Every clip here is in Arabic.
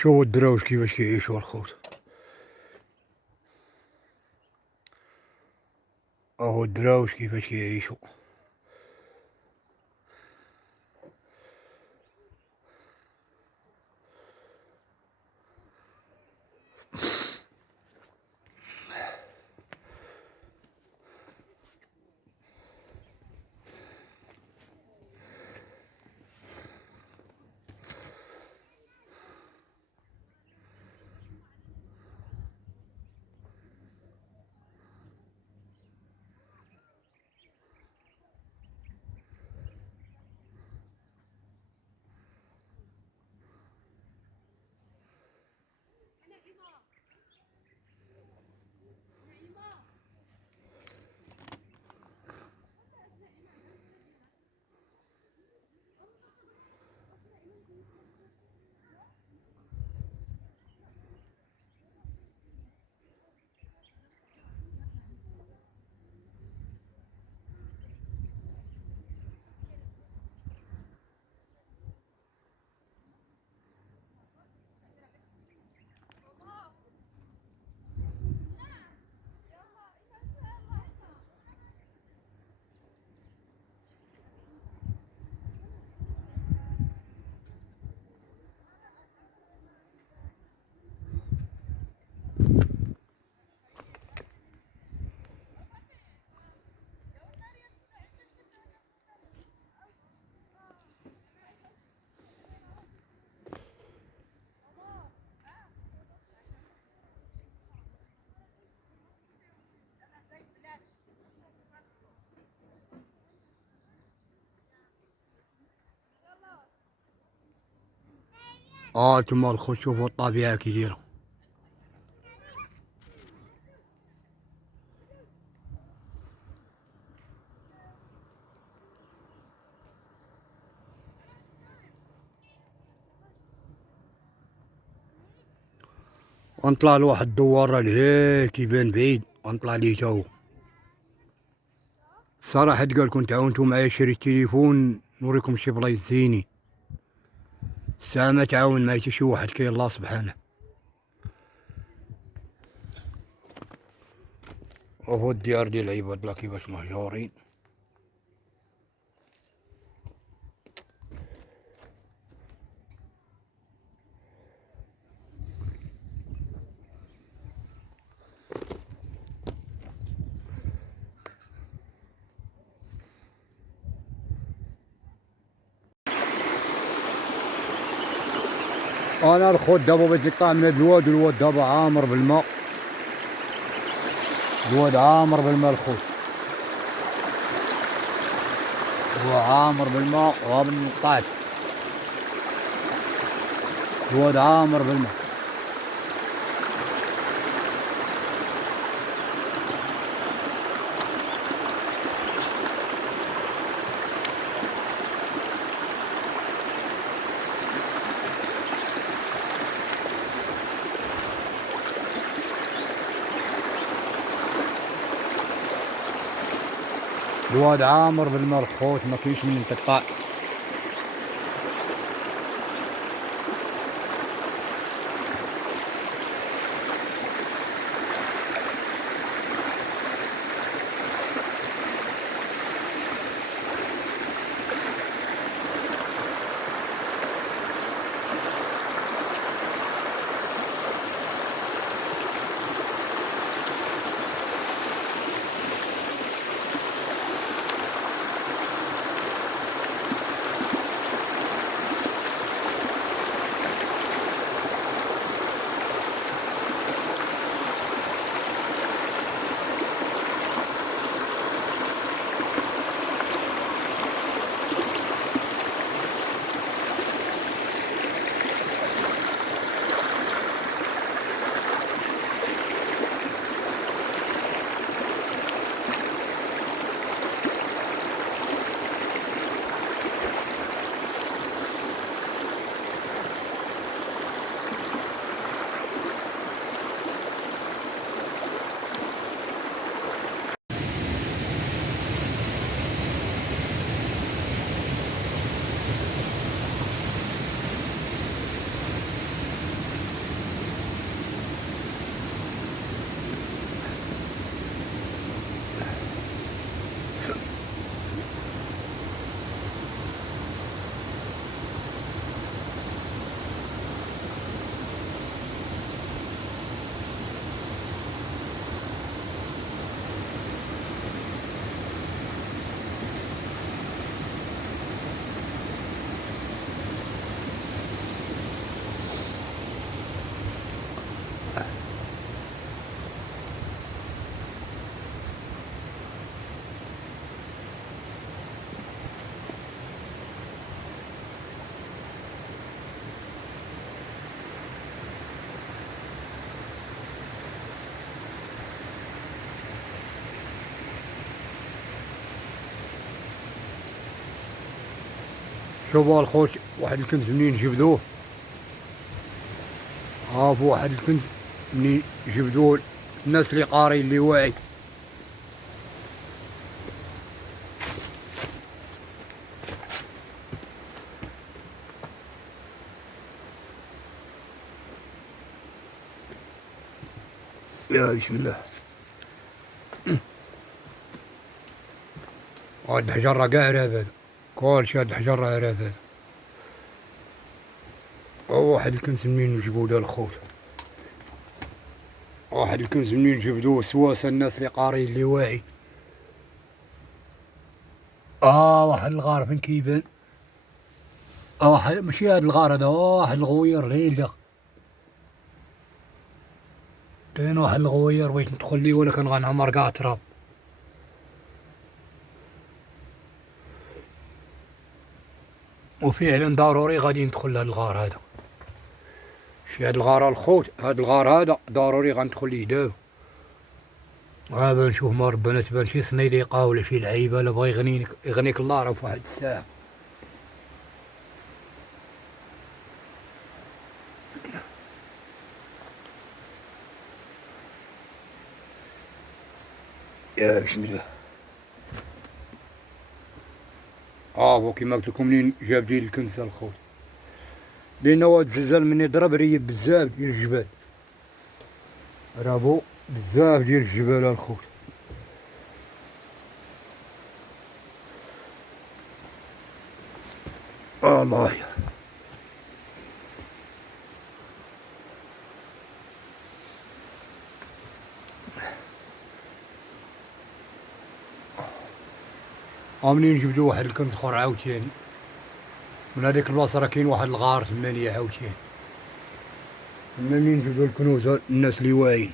شوفوا الدراوش كيفاش كيعيشوا الخوت. اهو الدراوش كيفاش كيعيشوا. تما الخوت شوفوا الطبيعة كي دايرة. ونطلع لواحد الدوارة لهيك يبان بعيد ونطلع ليه تا هو. الصراحة تقال كنت عاونتو معايا شريت تليفون نوريكم شي بلايص زينين. الساعة ما تعاون معايا تا شي واحد كاين الله سبحانه. وهو الديار ديال عباد الله كيفاش مهجورين. انا الخوت دابا بغيت نقطع من هاد الواد والواد دابا عامر بالماء. الواد عامر بالماء الخوت. هو عامر بالماء وغابن نقطعت. الواد عامر بالماء. الواد عامر بالماء الخوت ما كاينش من تقطع. شوفوا الخوت واحد الكنز منين جبدوه. ها واحد الكنز منين جبدوه الناس اللي قاري اللي واعي. يا بسم الله. هاد الحجر كاع عراب، كلشي هاد الحجر عراب. واحد الكنز منين جبدوه الخوت، واحد الكنز منين جبدوه سواسه الناس اللي قاري اللي واعي. واحد الغار فين كيبان. واحد ماشي هاد الغار هذا، واحد الغوير الهيلة. كاين واحد الغوير بغيت ندخل ليه ولكن غنعمر كاع تراب. وفعلا ضروري غادي ندخل لهاد الغار هذا. شي هاد الغار الخوت، هاد الغار هذا ضروري غندخل ليه دابا. نشوف ما ربنا تبان شي صنيديقة ولا شي لعيبة لا بغا يغنيك الله راه في واحد الساعة. يا بسم الله. هو كيما قلت لكم منين جاب ديال الكنز الخوت، لأن هاد الزلزال مني ضرب ريب بزاف ديال الجبال، رابو بزاف ديال الجبال الخوت. الله يا منين جبدو واحد الكنز اخر عاوتاني من هذيك البلاصه، راه كاين واحد الغار ثمانية عاوتاني. منين جبدو الكنوز الناس اللي واعيين.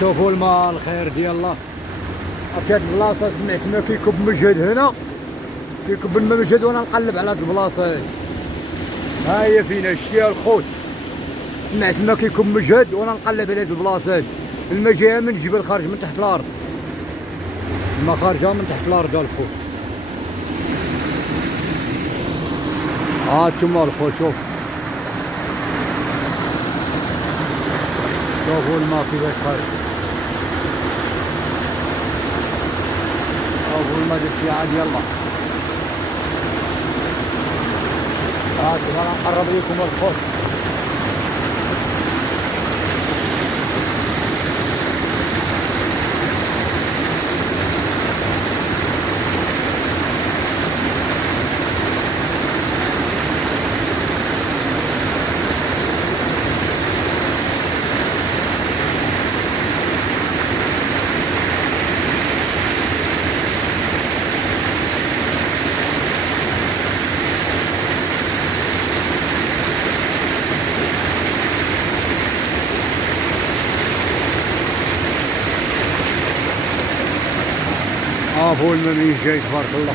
شوفوا الماء الخير ديال الله. هاد البلاصه سمعت ما كيكب مجهد هنا، كيكب الماء مجهد وانا نقلب على هاد البلاصه هادي. ها هي فينا شتيها الخوت، سمعت ما كيكب مجهد وانا نقلب على هاد البلاصه هادي. الماء جايه من الجبل خارج من تحت الارض، الماء خارجه من تحت الارض الخوت. ها انتما الخوت شوفوا الماء كيفاش خارج. شوفوا الماء داك الشيء عاد يلا. ها انتما نقرب لكم الخوت. ها هو الماء جاي تبارك الله.